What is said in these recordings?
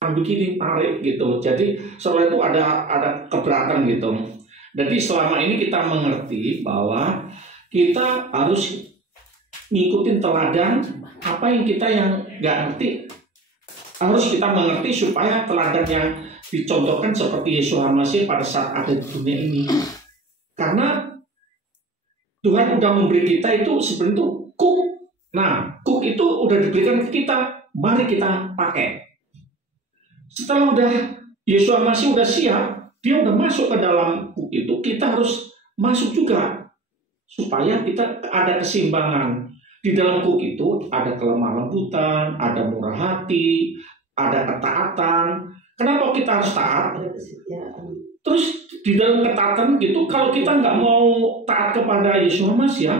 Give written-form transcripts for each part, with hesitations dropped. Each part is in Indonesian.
begini, tarik gitu. Jadi setelah itu ada keberatan gitu. Jadi selama ini kita mengerti bahwa kita harus ngikutin teladan apa yang kita yang nggak ngerti. Harus kita mengerti supaya teladan yang dicontohkan seperti Yeshua Masih pada saat ada di dunia ini. Karena Tuhan udah memberi kita itu seperti itu kuk. Nah, kuk itu udah diberikan ke kita, mari kita pakai. Setelah udah Yeshua Masih udah siap, dia udah masuk ke dalam kuk itu, kita harus masuk juga supaya kita ada keseimbangan. Di dalam kuk itu ada kelemah lembutan, ada murah hati, ada ketaatan. Kenapa kita harus taat? Terus di dalam ketaatan gitu, kalau kita nggak mau taat kepada Yeshua Masih,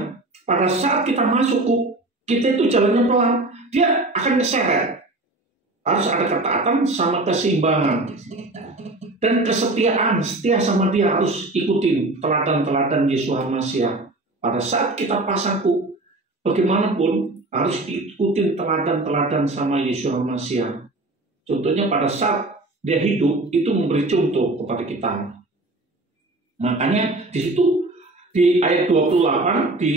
pada saat kita masuk kuk, kita itu jalannya pelan, dia akan keseret. Harus ada ketaatan sama keseimbangan dan kesetiaan, setia sama dia, harus ikutin teladan-teladan Yeshua Masih. Pada saat kita pasang kuk, bagaimanapun harus ikutin teladan-teladan sama Yeshua Masih. Contohnya pada saat dia hidup itu memberi contoh kepada kita. Makanya di situ di ayat 28 di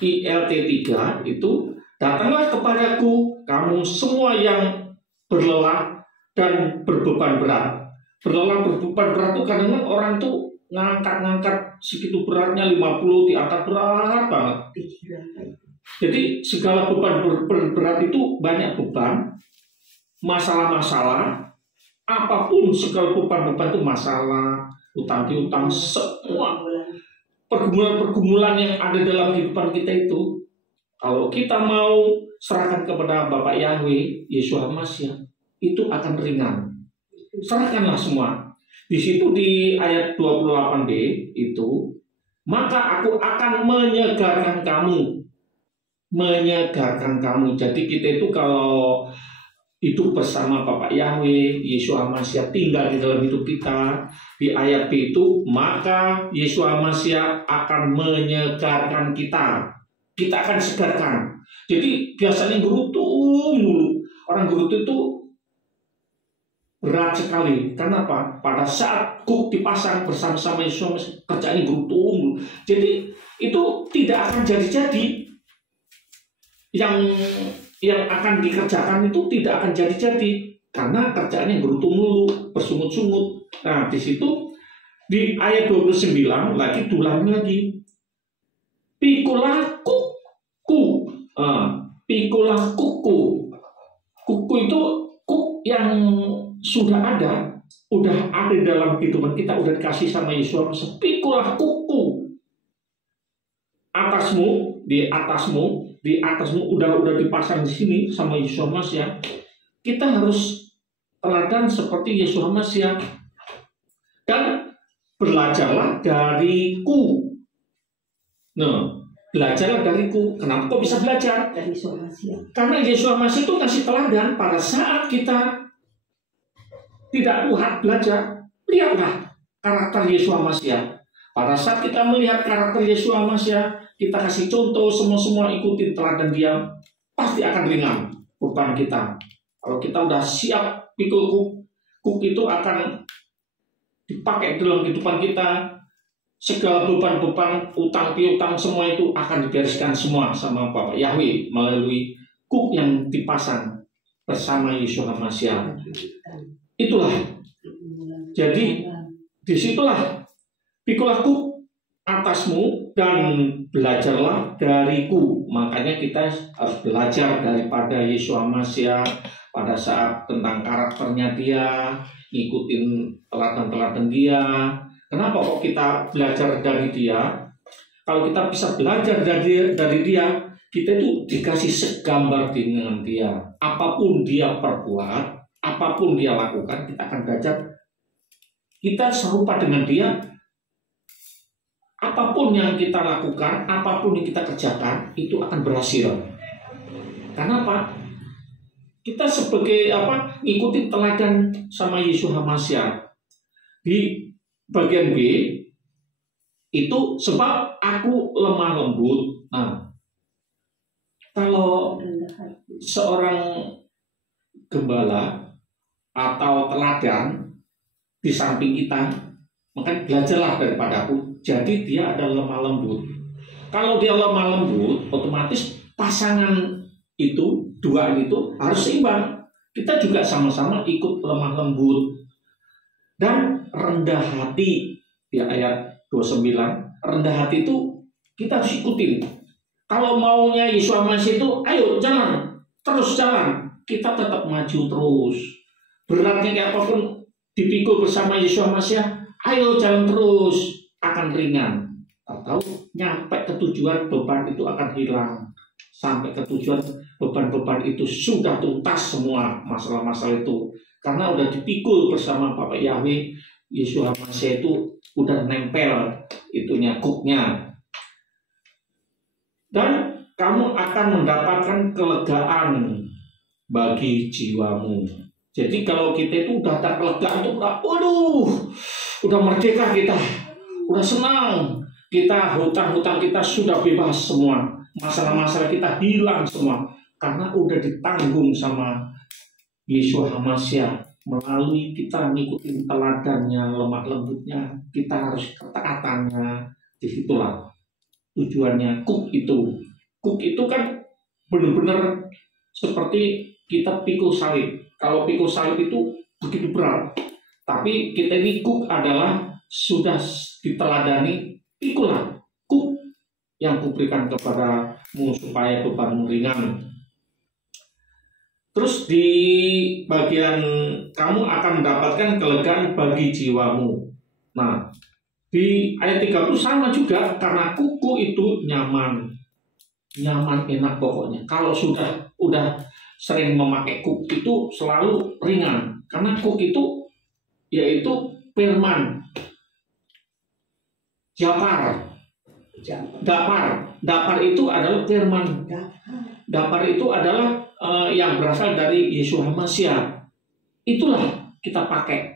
ILT 3 itu, datanglah kepadaku kamu semua yang berlelah dan berbeban berat. Berlelah berbeban berat itu kadang-kadang orang tuh ngangkat-ngangkat segitu beratnya 50 diangkat berat banget. Jadi segala beban berat itu banyak beban, masalah-masalah, apapun segala beban-beban itu masalah, utang piutang, semua pergumulan-pergumulan yang ada dalam kehidupan kita itu, kalau kita mau serahkan kepada Bapak Yahweh, Yeshua Masih, itu akan ringan. Serahkanlah semua. Di situ di ayat 28b itu, maka aku akan menyegarkan kamu. Menyegarkan kamu. Jadi kita itu kalau hidup bersama Bapak Yahweh, Yeshua Masih tinggal di dalam hidup kita, di ayat B itu, maka Yeshua Masih akan menyegarkan kita. Kita akan segarkan. Jadi biasanya gerutu mulu. Orang gerutu itu berat sekali. Karena apa? Pada saat kuk dipasang bersama-sama Yeshua Masih, kerjaannya gerutu mulu. Jadi itu tidak akan jadi-jadi. Yang akan dikerjakan itu tidak akan jadi-jadi karena kerjaannya gerutu mulu, bersungut-sungut. Nah, di situ di ayat 29 lagi diulangi lagi. Pikulah kuku. Pikulah kuku. Kuku itu kuk yang sudah ada dalam kehidupan kita, udah dikasih sama Yesus. Pikulah kuku. Di atasmu udah dipasang di sini sama Yeshua Masih. Kita harus teladan seperti Yeshua Masih dan belajarlah dariku. Nah, belajarlah dariku. Kenapa kok bisa belajar? Dari Yeshua Masih. Karena Yeshua Masih itu kasih teladan pada saat kita tidak kuat belajar. Lihatlah karakter Yeshua Masih. Pada saat kita melihat karakter Yeshua Masih, kita kasih contoh, semua ikutin teladan dia, pasti akan ringan beban kita. Kalau kita udah siap pikul kuk itu akan dipakai dalam kehidupan kita. Segala beban-beban, utang piutang, semua itu akan dibereskan semua sama Bapak Yahweh melalui kuk yang dipasang bersama Yeshua Masih. Itulah. Jadi disitulah pikulah kuk atasmu dan belajarlah dariku. Makanya kita harus belajar daripada Yeshua Masih pada saat tentang karakternya dia, ngikutin teladan-teladan dia. Kenapa kok kita belajar dari dia? Kalau kita bisa belajar dari dia, kita itu dikasih segambar dengan dia. Apapun dia perbuat, apapun dia lakukan, kita akan belajar. Kita serupa dengan dia. Apapun yang kita lakukan, apapun yang kita kerjakan, itu akan berhasil. Karena apa? Kita sebagai ngikutin teladan sama Yeshua Masih. Di bagian B itu, sebab aku lemah lembut. Nah, kalau seorang gembala atau teladan di samping kita, maka belajarlah daripada aku. Jadi dia ada lemah lembut. Kalau dia lemah lembut, otomatis pasangan itu, dua itu harus seimbang. Kita juga sama-sama ikut lemah lembut dan rendah hati. Di ayat 29, rendah hati itu kita harus ikutin. Kalau maunya Yesus Masih itu, ayo jalan, terus jalan. Kita tetap maju terus. Beratnya kayak apapun dipikul bersama Yesus Masih, ayo jalan terus, akan ringan. Atau nyampe ke tujuan, beban itu akan hilang. Sampai ke tujuan, beban-beban itu sudah tuntas semua masalah-masalah itu. Karena udah dipikul bersama Bapak Yahweh, Yesus Masih itu udah nempel itunya, kuknya. Dan kamu akan mendapatkan kelegaan bagi jiwamu. Jadi kalau kita itu udah ada kelegaan itu, udah merdeka kita, udah senang. Kita hutang-hutang kita sudah bebas semua. Masalah-masalah kita hilang semua. Karena udah ditanggung sama Yesus Masih. Melalui kita ngikutin teladannya, lemah lembutnya, kita harus ketaatannya. Disitulah tujuannya kuk itu. Kuk itu kan benar-benar seperti kita pikul salib. Kalau pikul salib itu begitu berat. Tapi kita ini kuk adalah sudah diteladani, pikulah kuk yang kuberikan kepadamu supaya bebanmu ringan. Terus di bagian kamu akan mendapatkan kelegaan bagi jiwamu. Nah, di ayat 30 sama juga, karena kuku itu nyaman, enak pokoknya. Kalau udah sering memakai kuk itu selalu ringan, karena kuk itu yaitu firman, dapar itu adalah firman, dapar itu adalah yang berasal dari Yesus Masih. Itulah kita pakai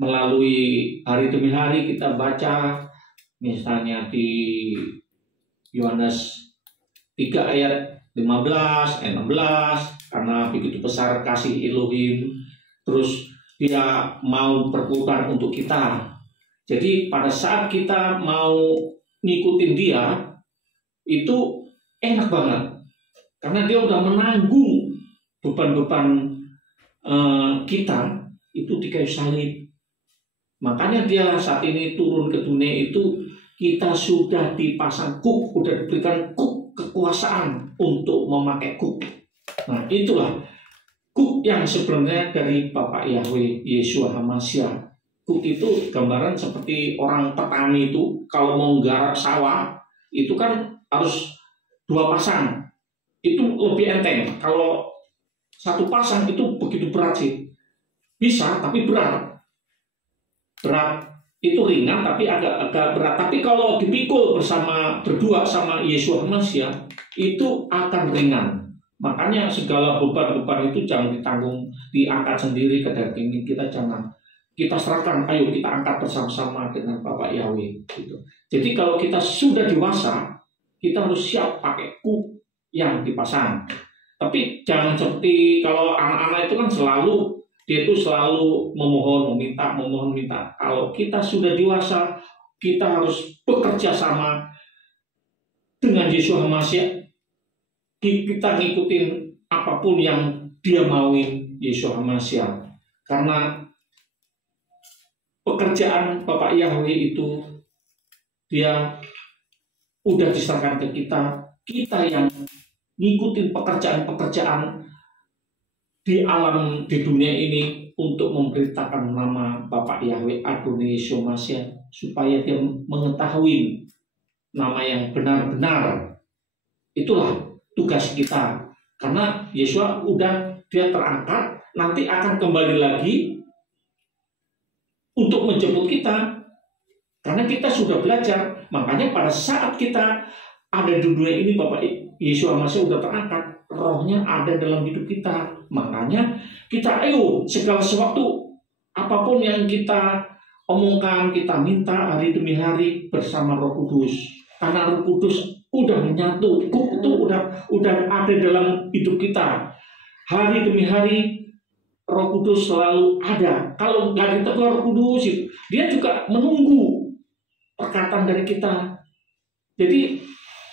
melalui hari demi hari. Kita baca misalnya di Yohanes 3 ayat 15, 16, karena begitu besar kasih Elohim, terus dia mau berkorban untuk kita. Jadi pada saat kita mau ngikutin dia, itu enak banget. Karena dia udah menanggung beban-beban kita itu di kayu salib. Makanya dia saat ini turun ke dunia itu, kita sudah dipasang kuk, udah diberikan kuk kekuasaan untuk memakai kuk. Nah itulah kuk yang sebenarnya dari Bapak Yahweh Yesus Masih. Kuk itu gambaran seperti orang petani itu kalau mau nggarap sawah itu kan harus 2 pasang. Itu lebih enteng. Kalau 1 pasang itu begitu berat sih. Bisa tapi berat. Berat itu ringan tapi agak berat. Tapi kalau dipikul berdua sama Yesus Masih itu akan ringan. Makanya segala beban-beban itu jangan ditanggung, diangkat sendiri ke daging kita, jangan. Kita serahkan, ayo kita angkat bersama-sama dengan Bapak Yahweh gitu. Jadi kalau kita sudah dewasa, kita harus siap pakai kuk yang dipasang. Tapi jangan seperti kalau anak-anak itu kan dia itu selalu memohon, meminta. Kalau kita sudah dewasa, kita harus bekerja sama dengan Yesus Masih. Kita ngikutin apapun yang dia mauin, Yesus Masih. Karena pekerjaan Bapak Yahweh itu dia udah diserahkan ke kita. Kita yang ngikutin pekerjaan-pekerjaan di alam, di dunia ini untuk memberitakan nama Bapak Yahweh Adonai Yesus Masih, supaya dia mengetahui nama yang benar-benar. Itulah tugas kita. Karena Yesus dia terangkat, nanti akan kembali lagi untuk menjemput kita. Karena kita sudah belajar. Makanya pada saat kita ada di dunia ini, Bapak Yesus Masih sudah terangkat, rohnya ada dalam hidup kita. Makanya kita ayo segala sesuatu apapun yang kita omongkan, kita minta hari demi hari bersama Roh Kudus. Karena Roh Kudus udah menyatu, itu udah ada dalam hidup kita. Hari demi hari Roh Kudus selalu ada. Kalau nggak ditegur Roh Kudus, dia juga menunggu perkataan dari kita. Jadi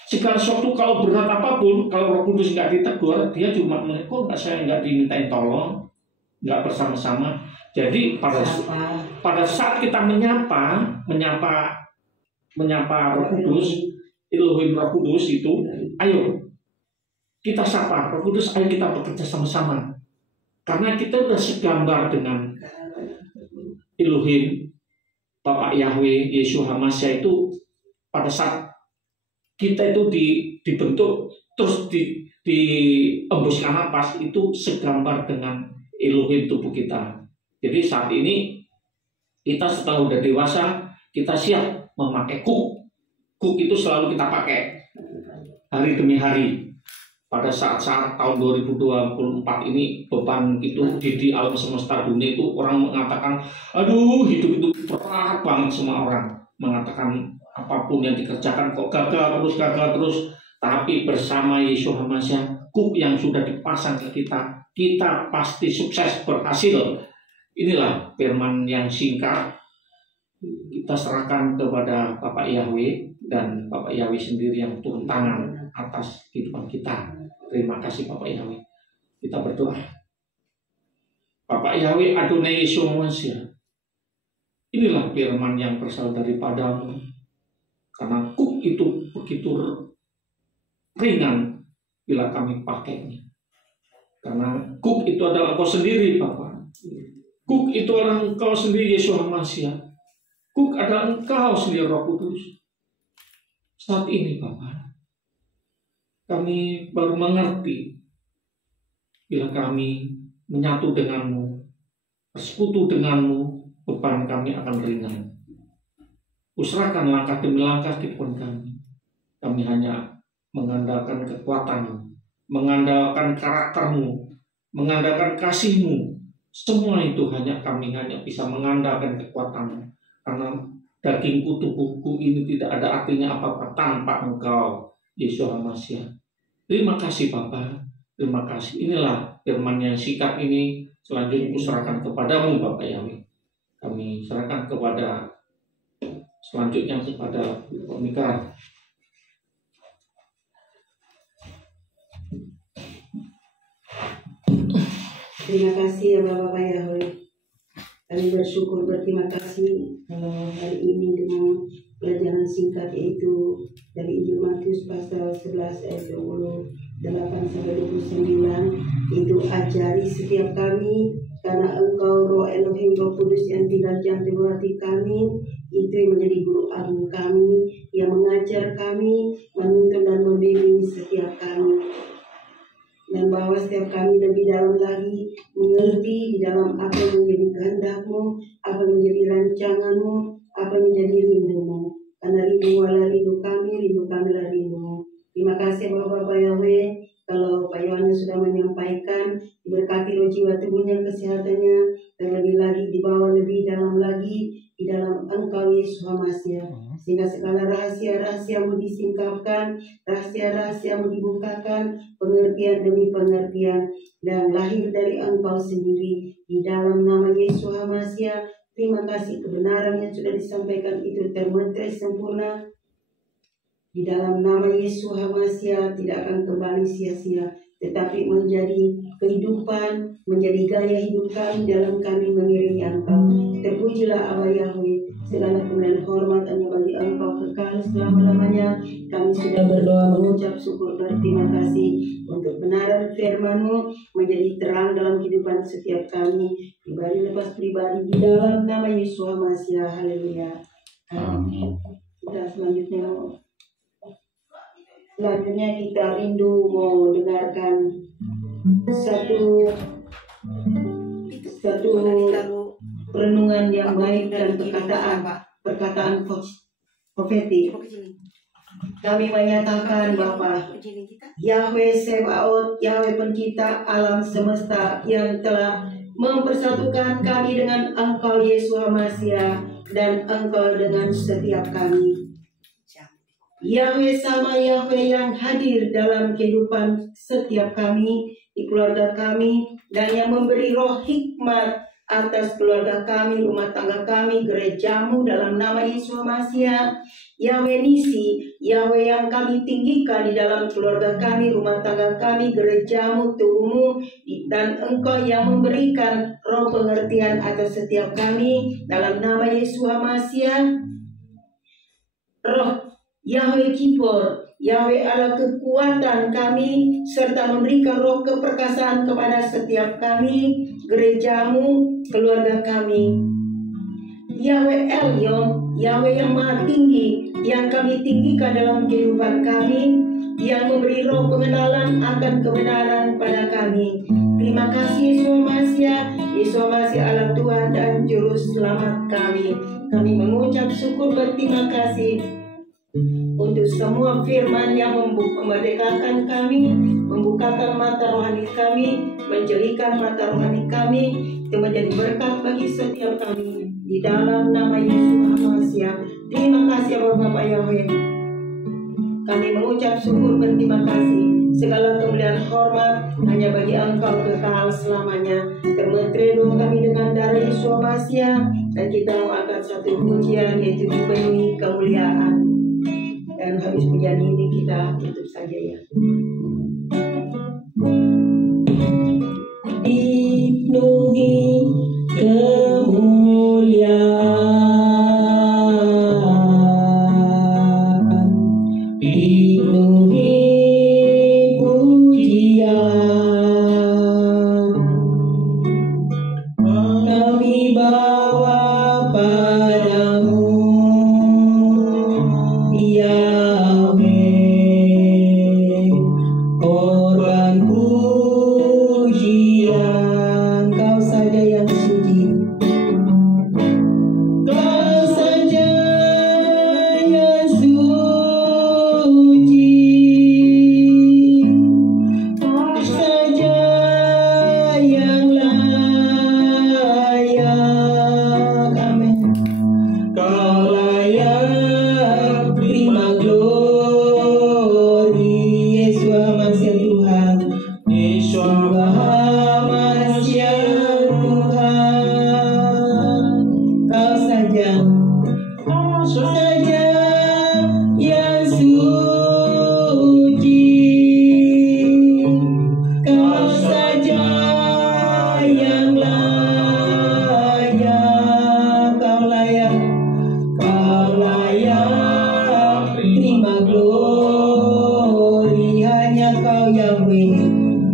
segala sesuatu kalau berat apapun, kalau Roh Kudus nggak ditegur, dia cuma kok saya nggak dimintain tolong, nggak bersama-sama. Jadi pada saat kita menyapa Roh Kudus, Elohim Roh Kudus itu, ayo kita sapa Roh Kudus, ayo kita bekerja sama-sama. Karena kita sudah segambar dengan Elohim, Bapak Yahweh, Yeshua HaMashiach itu pada saat kita itu dibentuk terus diembuskan napas itu segambar dengan Elohim tubuh kita. Jadi saat ini kita setelah udah dewasa, kita siap memakai kuk. Kuk itu selalu kita pakai hari demi hari. Pada saat-saat tahun 2024 ini beban itu di alam semesta dunia itu orang mengatakan, aduh hidup itu berat banget, semua orang mengatakan apapun yang dikerjakan kok gagal terus. Tapi bersama Yeshua HaMashiach, kuk yang sudah dipasang ke kita pasti sukses berhasil. Inilah firman yang singkat kita serahkan kepada Bapak Yahweh, dan Bapak Yahweh sendiri yang turun tangan atas kehidupan kita. Terima kasih Bapak Yahweh. Kita berdoa. Bapak Yahweh Adonai Yeshua HaMashiach, inilah firman yang berasal daripadamu. Karena kuk itu begitu ringan bila kami pakainya. Karena kuk itu adalah Engkau sendiri Bapak. Kuk itu adalah Engkau sendiri Yeshua HaMashiach. Kuk adalah Engkau sendiri Roh Kudus. Saat ini Bapak, kami baru mengerti bila kami menyatu denganmu, bersekutu denganmu, beban kami akan ringan. Usahakan langkah demi langkah kehidupan kami. Kami hanya mengandalkan kekuatanmu, mengandalkan karaktermu, mengandalkan kasihmu. Semua itu kami hanya bisa mengandalkan kekuatanmu. Karena dagingku, tubuhku ini tidak ada artinya apa-apa tanpa Engkau, Yeshua HaMashiach. Terima kasih Bapak, terima kasih. Inilah firman yang singkat ini selanjutnya kuserahkan kepadamu Bapak Yahweh. Kami serahkan selanjutnya kepada pemikiran. Terima kasih ya Bapak Yahweh. Kami bersyukur, berterima kasih kalau hari ini dengan pelajaran singkat yaitu dari Injil Matius pasal 11 ayat 28 sampai 29, itu ajari setiap kami karena Engkau Roh Elohim Roh Kudus yang tinggal di hati kami, itu yang menjadi guru agung kami, yang mengajar kami, menuntun dan membimbing setiap kami. Dan bahwa setiap kami lebih dalam lagi mengerti di dalam apa yang menjadi kehendak-Mu, apa yang menjadi rancangan-Mu, apa yang menjadi rindu-Mu. Karena rindu adalah rindu kami adalah rindu-Mu. Terima kasih Bapak Yahweh, kalau Pak Yohanes sudah menyampaikan, diberkati roh jiwa tubuhnya, kesehatannya, dan lebih lagi dibawa lebih dalam lagi di dalam Engkau Yesus HaMashiach, sehingga segala rahasia-rahasiamu disingkapkan, rahasia-rahasiamu dibukakan, pengertian demi pengertian, dan lahir dari Engkau sendiri di dalam nama Yesus HaMashiach. Terima kasih kebenaran yang sudah disampaikan itu termeterai sempurna di dalam nama Yesus HaMashiach, tidak akan kembali sia-sia, tetapi menjadi kehidupan, menjadi gaya hidup kami dalam kami mengiringi Engkau. Terpujilah Allah Yahweh, segala kemuliaan hormat hanya bagi Engkau kekal selama-lamanya. Kami sudah berdoa mengucap syukur berterima kasih untuk kebenaran firman-Mu menjadi terang dalam kehidupan setiap kami, pribadi lepas pribadi, di dalam nama Yesus HaMashiach. Haleluya. Amin. Kita selanjutnya kita rindu mau dengarkan satu renungan yang baik dan perkataan profetik. Kami menyatakan bahwa Yahweh Sebaot, Yahweh pencipta alam semesta yang telah mempersatukan kami dengan Engkau Yesus HaMashiach dan Engkau dengan setiap kami. Yahweh sama Yahweh yang hadir dalam kehidupan setiap kami, di keluarga kami, dan yang memberi roh hikmat atas keluarga kami, rumah tangga kami, gerejamu dalam nama Yesus Masiah. Yahweh Nisi, Yahweh yang kami tinggikan di dalam keluarga kami, rumah tangga kami, gerejamu, tubuhmu, dan Engkau yang memberikan roh pengertian atas setiap kami dalam nama Yesus Masiah. Roh Yahweh Kipor, Yahweh Allah kekuatan kami, serta memberikan roh keperkasaan kepada setiap kami, gerejamu, keluarga kami. Yahweh Elyon, Yahweh yang maha tinggi, yang kami tinggikan dalam kehidupan kami, yang memberi roh pengenalan akan kebenaran pada kami. Terima kasih Yesus Masiah, Yesus Masiah Allah Tuhan dan Juru Selamat kami. Kami mengucap syukur berterima kasih untuk semua firman yang memerdekakan kami, membukakan mata rohani kami, menjelikan mata rohani kami, itu menjadi berkat bagi setiap kami di dalam nama Yesus Masiah. Terima kasih Bapak Yahweh. Kami mengucap syukur berterima kasih. Segala kemuliaan hormat hanya bagi Engkau kekal selamanya. Termenteri doa kami dengan darah Yesus Masiah, dan kita mengangkat satu pujian yaitu dipenuhi kemuliaan. Dan habis pujian ini kita tutup saja ya. Dipenuhi kemuliaan, dipenuhi pujian, kami bawa padamu Yahweh, korban pujian. Kau saja yang suci, Kau saja yang suci, Kau saja yang layak. Amin. Kau layak terima glori, Yesus Masiah Tuhan, Yesus Masiah Tuhan. Kau saja yang suci, Kau saja yang layak. Kau layak terima glori, hanya Kau Yahweh,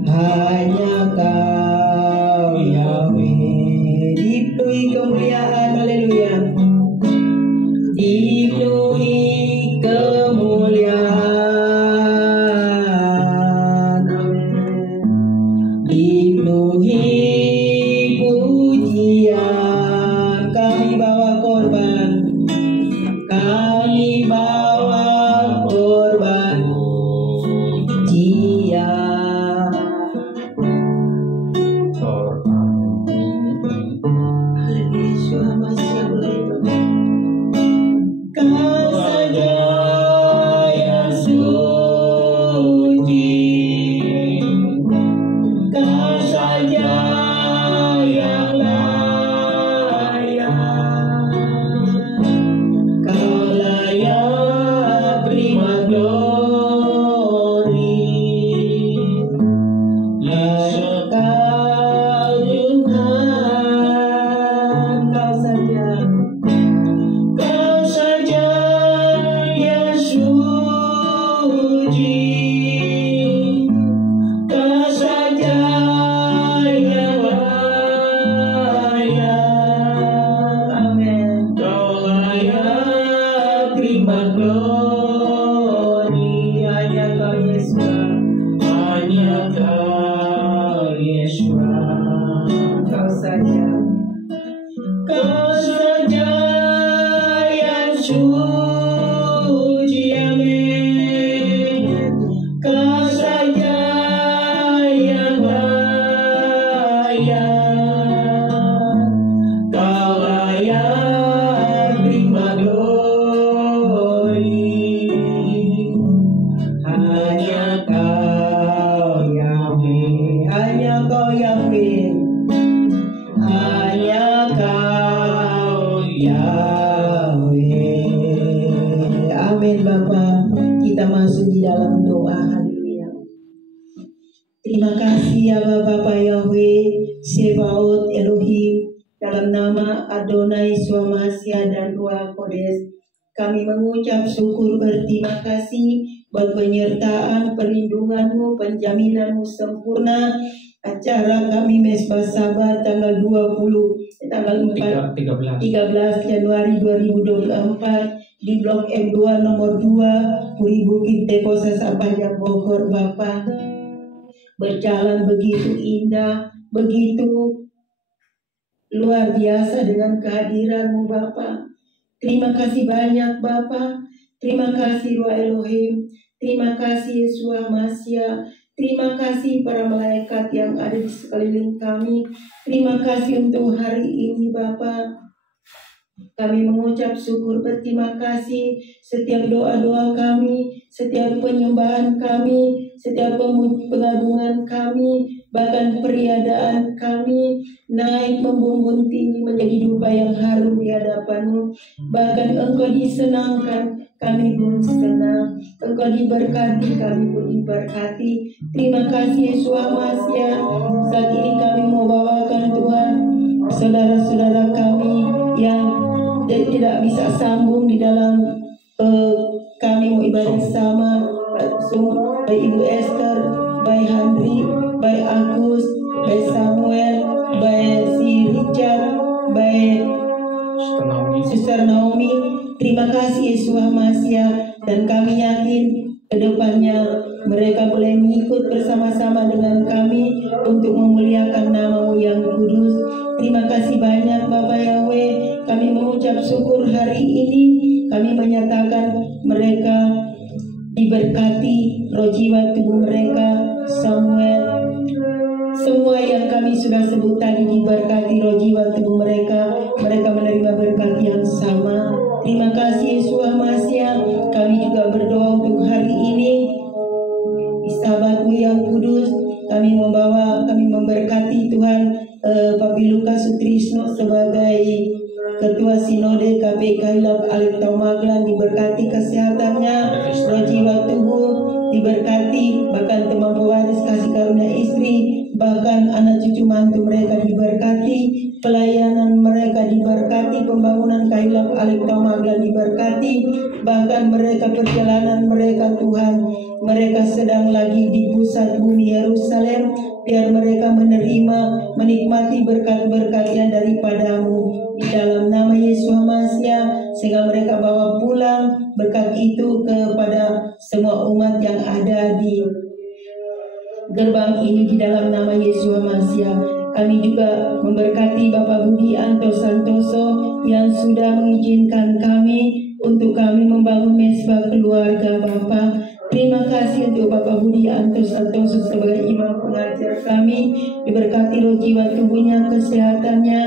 hanya Kau Yahweh. Dipenuhi kemuliaan, haleluya. Dipenuhi kemuliaan, amin. Dipenuhi pujian, kami bawa korban, kami bawa korban pujian. Yesus Masiah Tuhan. Kau saja yang suci, Kau saja yang layak. Kau layak terima glori, hanya Kau Tuhan. Kau saja yang suci, Kau saja yang layak. Amin. Kau layak terima glori, hanya Kau Yesus, hanya Kau Yesus. Kau saja yang suci, amin. Kau saja yang layak. Kau layak terima glori, hanya Kau Yahweh, hanya Kau Yahweh, hanya Kau Yahweh. Amin Bapa. Kita masuk di dalam doa. Haleluya. Terima kasih ya Bapa Yahweh, Sebaot Elohim, dalam nama Adonai Swamasya dan Ruach Kodes. Kami mengucap syukur berterima kasih buat penyertaan, perlindungan-Mu, penjaminanmu sempurna acara kami Mesbah Sabat tanggal 13 Januari 2024 di Blok M2 nomor 2 Puri Bukit Depo Sasapajak Bogor. Bapak, berjalan begitu indah, begitu luar biasa dengan kehadiran-Mu Bapak. Terima kasih banyak Bapa. Terima kasih Ruach Elohim. Terima kasih Yeshua Masya. Terima kasih para malaikat yang ada di sekeliling kami. Terima kasih untuk hari ini Bapa. Kami mengucap syukur berterima kasih setiap doa-doa kami, setiap penyembahan kami, setiap pengagungan kami, bahkan periadaan kami naik membumbung tinggi menjadi dupa yang harum di hadapan-Mu. Bahkan Engkau disenangkan, kami pun senang. Engkau diberkati, kami pun diberkati. Terima kasih Yeshua Masya. Saat ini kami mau bawakan Tuhan saudara-saudara kami yang tidak bisa sambung di dalam kami mau ibadah sama, Baik Ibu Esther, Baik Handri, Baik Agus, Baik Samuel, Baik si Richard, Baik Sister Naomi. Terima kasih Yeshua Masya, dan kami yakin kedepannya mereka boleh mengikut bersama-sama dengan kami untuk memuliakan nama-Mu yang kudus. Terima kasih banyak Bapak Yahweh. Kami mengucap syukur hari ini. Kami menyatakan mereka diberkati, roh jiwa tubuh mereka, Samuel, semua yang kami sudah sebut tadi diberkati roh jiwa tubuh mereka. Mereka menerima berkat yang sama. Terima kasih Yeshua Masya. Kami juga berdoa untuk hari ini di Sabat-Mu yang kudus. Kami memberkati Tuhan Papi Lukas Sutrisno sebagai Ketua Sinode KPK Hilaf Alif Taumaglan, diberkati kesehatannya, roh jiwa tubuh diberkati, bahkan teman pewaris kasih karunia istri, bahkan anak cucu mantu mereka diberkati, pelayanan mereka diberkati, pembangunan Kailap Alif Taumaglan diberkati, bahkan mereka perjalanan mereka Tuhan, mereka sedang lagi di pusat bumi Yerusalem, biar mereka menikmati berkat-berkat yang daripada-Mu di dalam nama Yesus Masya, sehingga mereka bawa pulang berkat itu kepada semua umat yang ada di gerbang ini di dalam nama Yesus Masya. Kami juga memberkati Bapak Budi Anto Santoso yang sudah mengizinkan kami untuk kami membangun mesbah keluarga Bapak. Terima kasih untuk Bapak Budi Anto Santoso sebagai imam pengajar kami, diberkati roh jiwa tubuhnya, kesehatannya,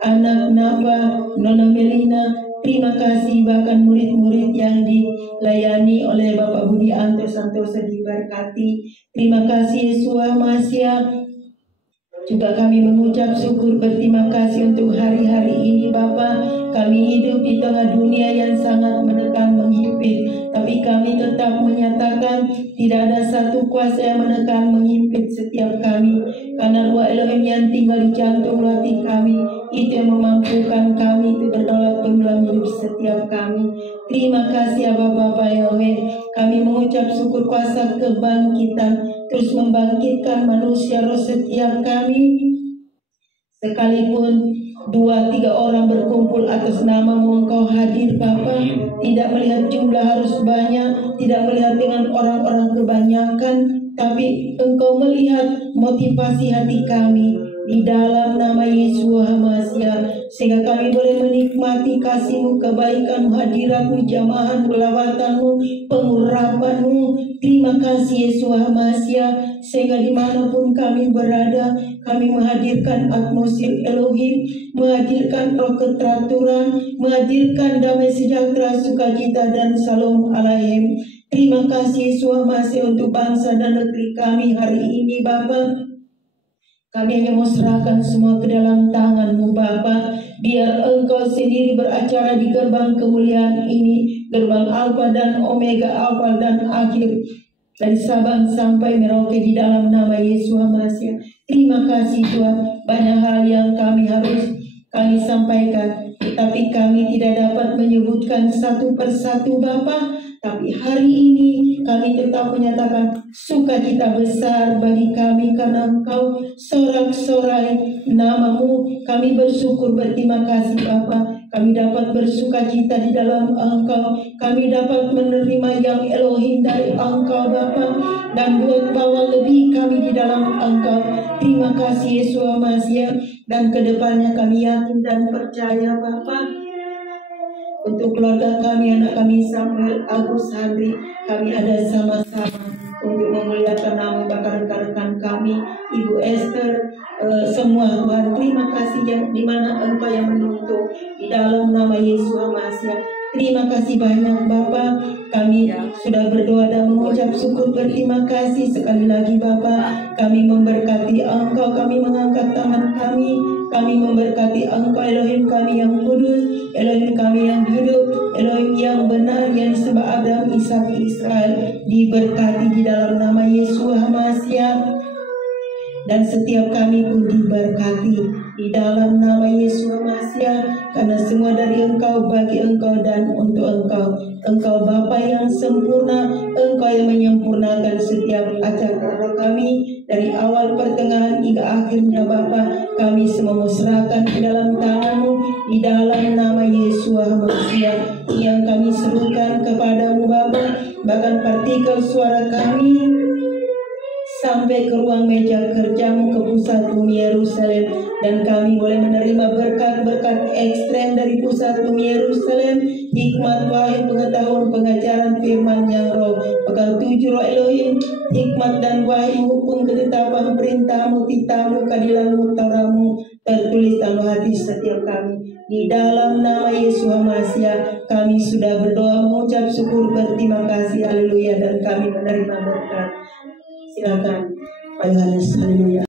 anak Nava, Nona Melina. Terima kasih, bahkan murid-murid yang dilayani oleh Bapak Budi Anto Santoso diberkati. Terima kasih Yeshua Masya. Juga kami mengucap syukur berterima kasih untuk hari-hari ini Bapa. Kami hidup di tengah dunia yang sangat menekan, menghimpit, tapi kami tetap menyatakan tidak ada satu kuasa yang menekan, menghimpit setiap kami, karena Ruach Elohim yang tinggal di jantung hati kami itu yang memampukan kami itu berdaulat dalam hidup setiap kami. Terima kasih ya Bapak Yahweh. Kami mengucap syukur kuasa kebangkitan terus membangkitkan manusia roh setiap kami, sekalipun 2-3 orang berkumpul atas nama-Mu, Engkau hadir Bapa. Tidak melihat jumlah harus banyak, tidak melihat dengan orang-orang kebanyakan, tapi Engkau melihat motivasi hati kami di dalam nama Yesus Masya, sehingga kami boleh menikmati kasih-Mu, kebaikan-Mu, hadirat-Mu, jamahan, lawatan-Mu, pengurapan-Mu. Terima kasih Yesus Masya, sehingga dimanapun kami berada, kami menghadirkan atmosfer Elohim, menghadirkan roh keteraturan, menghadirkan damai sejahtera, sukacita dan Shalom Alaihim. Terima kasih Yesus masih untuk bangsa dan negeri kami hari ini Bapa. Kami hanya mau serahkan semua ke dalam tangan-Mu Bapa. Biar Engkau sendiri beracara di gerbang kemuliaan ini, gerbang Alfa dan Omega, awal dan akhir, dari Sabang sampai Merauke, di dalam nama Yesus Masih. Terima kasih Tuhan. Banyak hal yang harus kami sampaikan, tapi kami tidak dapat menyebutkan satu persatu Bapa. Tapi hari ini kami tetap menyatakan sukacita besar bagi kami karena Engkau sorak-sorai nama-Mu. Kami bersyukur, berterima kasih Bapa. Kami dapat bersukacita di dalam Engkau. Kami dapat menerima yang Elohim dari Engkau Bapa, dan buat bawa lebih kami di dalam Engkau. Terima kasih Yesus Masih. Dan kedepannya kami yakin dan percaya Bapa, untuk keluarga kami, anak kami Samuel, Agus, Handri, kami ada sama-sama untuk memuliakan nama bakal rekan-rekan kami, Ibu Esther, semua Tuhan. Terima kasih yang dimana Engkau yang menuntut di dalam nama Yesus Masih. Terima kasih banyak Bapa. Kami sudah berdoa dan mengucap syukur, berterima kasih sekali lagi Bapa. Kami memberkati Engkau, kami mengangkat tangan kami memberkati Engkau Elohim kami yang kudus, Elohim kami yang hidup, Elohim yang benar, yang disembah Abraham, Ishak, Israel. Diberkati di dalam nama Yesus Masih. Dan setiap kami pun diberkati di dalam nama Yesus Masih, karena semua dari Engkau, bagi Engkau, dan untuk Engkau. Engkau Bapa yang sempurna, Engkau yang menyempurnakan setiap acara kami dari awal, pertengahan, hingga akhirnya Bapa. Kami semua serahkan ke dalam tangan-Mu di dalam nama Yesus Masih, yang kami serukan kepadamu Bapa. Bahkan partikel suara kami sampai ke ruang meja kerja-Mu, ke pusat bumi Yerusalem, dan kami boleh menerima berkat-berkat ekstrem dari pusat bumi Yerusalem, hikmat, wahyu, pengetahuan, pengajaran firman yang roh, pegang 7 roh Elohim, hikmat dan wahyu, hukum, ketetapan, perintah-Mu, titah-Mu, keadilan-Mu, Taurat-Mu, tertulis dalam hati setiap kami. Di dalam nama Yesus Masih, kami sudah berdoa, mengucap syukur, berterima kasih, haleluya, dan kami menerima berkat. Silakan Pak Yohanes, haleluya.